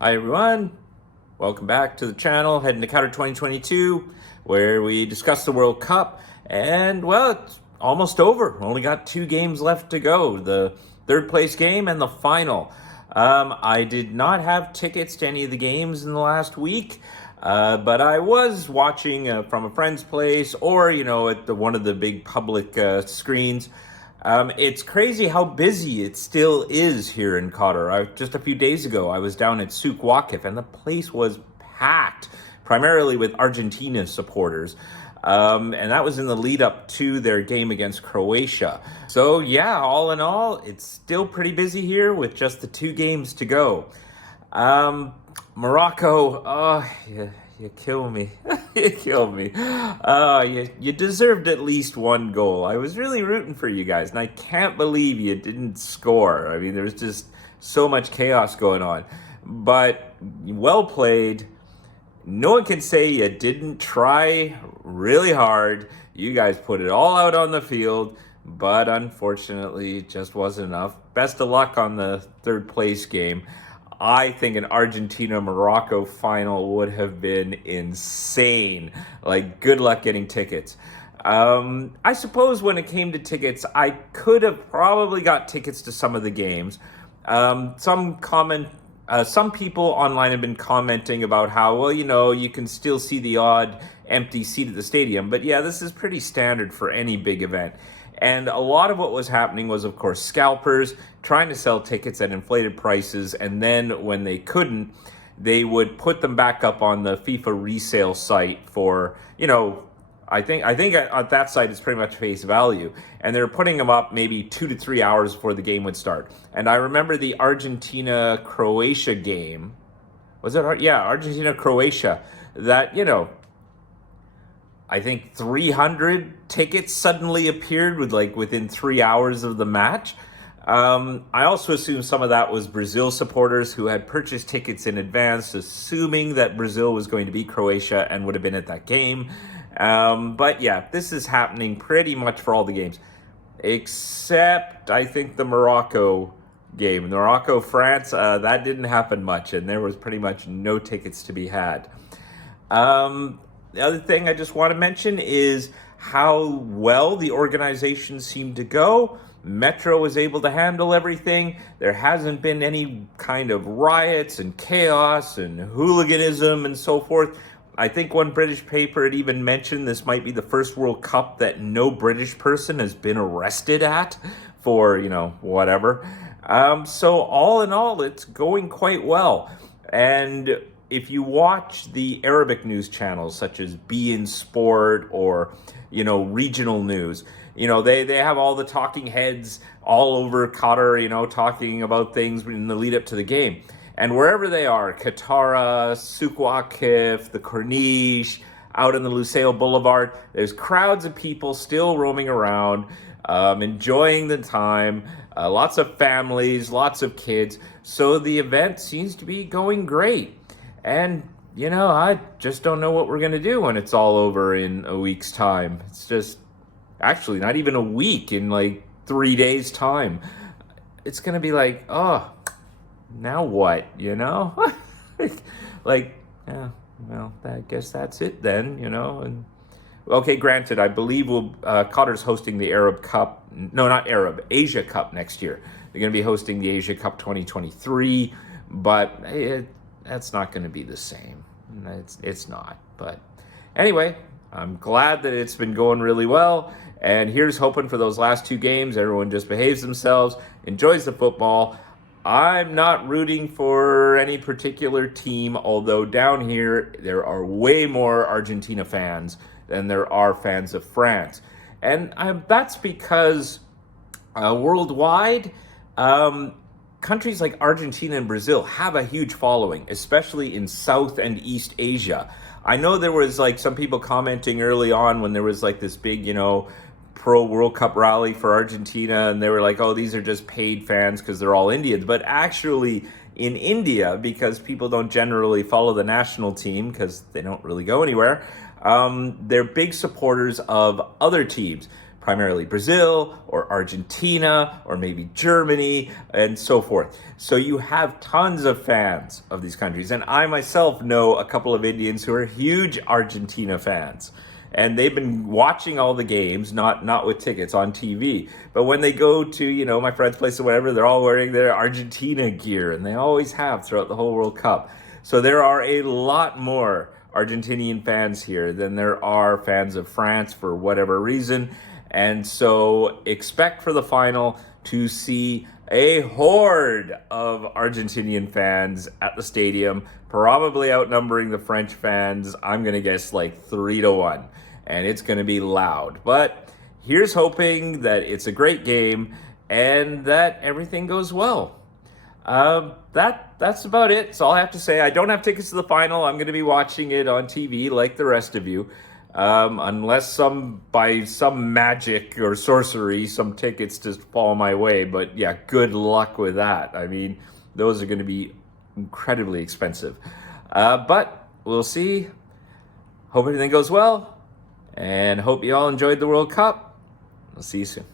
Hi everyone, welcome back to the channel, heading to Qatar 2022, where we discuss the World Cup, and well, it's almost over. Only got 2 games left to go, the third place game and the final. I did not have tickets to any of the games in the last week, but I was watching from a friend's place or, at one of the big public screens. It's crazy how busy it still is here in Qatar. Just a few days ago, I was down at Souk Waqif, and the place was packed, primarily with Argentina supporters. And that was in the lead up to their game against Croatia. So, yeah, all in all, it's still pretty busy here with just the 2 games to go. Morocco, oh, you kill me. You kill me. You deserved at least 1 goal. I was really rooting for you guys, and I can't believe you didn't score. I mean, there was just so much chaos going on. But well played. No one can say you didn't try really hard. You guys put it all out on the field, but unfortunately, it just wasn't enough. Best of luck on the third place game. I think an Argentina-Morocco final would have been insane. Like, good luck getting tickets. I suppose when it came to tickets, I could have probably got tickets to some of the games. Some people online have been commenting about how, well, you can still see the odd empty seat at the stadium. But yeah, this is pretty standard for any big event. And a lot of what was happening was, of course, scalpers trying to sell tickets at inflated prices. And then when they couldn't, they would put them back up on the FIFA resale site for, I think at that site it's pretty much face value. And they're putting them up maybe 2 to 3 hours before the game would start. And I remember the Argentina-Croatia game. Was it? Yeah, Argentina-Croatia. That, I think 300 tickets suddenly appeared within 3 hours of the match. I also assume some of that was Brazil supporters who had purchased tickets in advance, assuming that Brazil was going to beat Croatia and would have been at that game. But yeah, this is happening pretty much for all the games, except I think the Morocco game, Morocco-France, that didn't happen much, and there was pretty much no tickets to be had. The other thing I just want to mention is how well the organization seemed to go. Metro was able to handle everything. There hasn't been any kind of riots and chaos and hooliganism and so forth. I think one British paper had even mentioned this might be the first World Cup that no British person has been arrested at for, whatever. So all in all, it's going quite well. And if you watch the Arabic news channels such as beIN Sport or, regional news, they have all the talking heads all over Qatar, talking about things in the lead up to the game. And wherever they are, Qatar, Souk Waqif, the Corniche, out on the Lusail Boulevard, there's crowds of people still roaming around, enjoying the time, lots of families, lots of kids. So the event seems to be going great. And, I just don't know what we're going to do when it's all over in a week's time. It's just, actually, not even a week, in 3 days' time. It's going to be like, oh, now what, yeah, well, I guess that's it then, And okay, granted, I believe Qatar's hosting the Asia Cup next year. They're going to be hosting the Asia Cup 2023, but that's not going to be the same. It's not. But anyway, I'm glad that it's been going really well. And here's hoping for those last 2 games. Everyone just behaves themselves, enjoys the football. I'm not rooting for any particular team, although down here there are way more Argentina fans than there are fans of France. And that's because worldwide, countries like Argentina and Brazil have a huge following, especially in South and East Asia. I know there was some people commenting early on when there was this big, pro World Cup rally for Argentina, and they were like, oh, these are just paid fans because they're all Indians. But actually in India, because people don't generally follow the national team because they don't really go anywhere, they're big supporters of other teams, primarily Brazil or Argentina or maybe Germany and so forth. So you have tons of fans of these countries. And I myself know a couple of Indians who are huge Argentina fans. And they've been watching all the games, not with tickets, on TV. But when they go to, my friend's place or whatever, they're all wearing their Argentina gear, and they always have throughout the whole World Cup. So there are a lot more Argentinian fans here than there are fans of France for whatever reason. And so expect for the final to see a horde of Argentinian fans at the stadium, probably outnumbering the French fans. I'm going to guess like 3-1, and it's going to be loud. But here's hoping that it's a great game and that everything goes well. That's about it. That's all I have to say. I don't have tickets to the final. I'm going to be watching it on TV like the rest of you. Unless by some magic or sorcery, some tickets just fall my way. But yeah, good luck with that. I mean, those are going to be incredibly expensive. But we'll see. Hope everything goes well, and hope you all enjoyed the World Cup. I'll see you soon.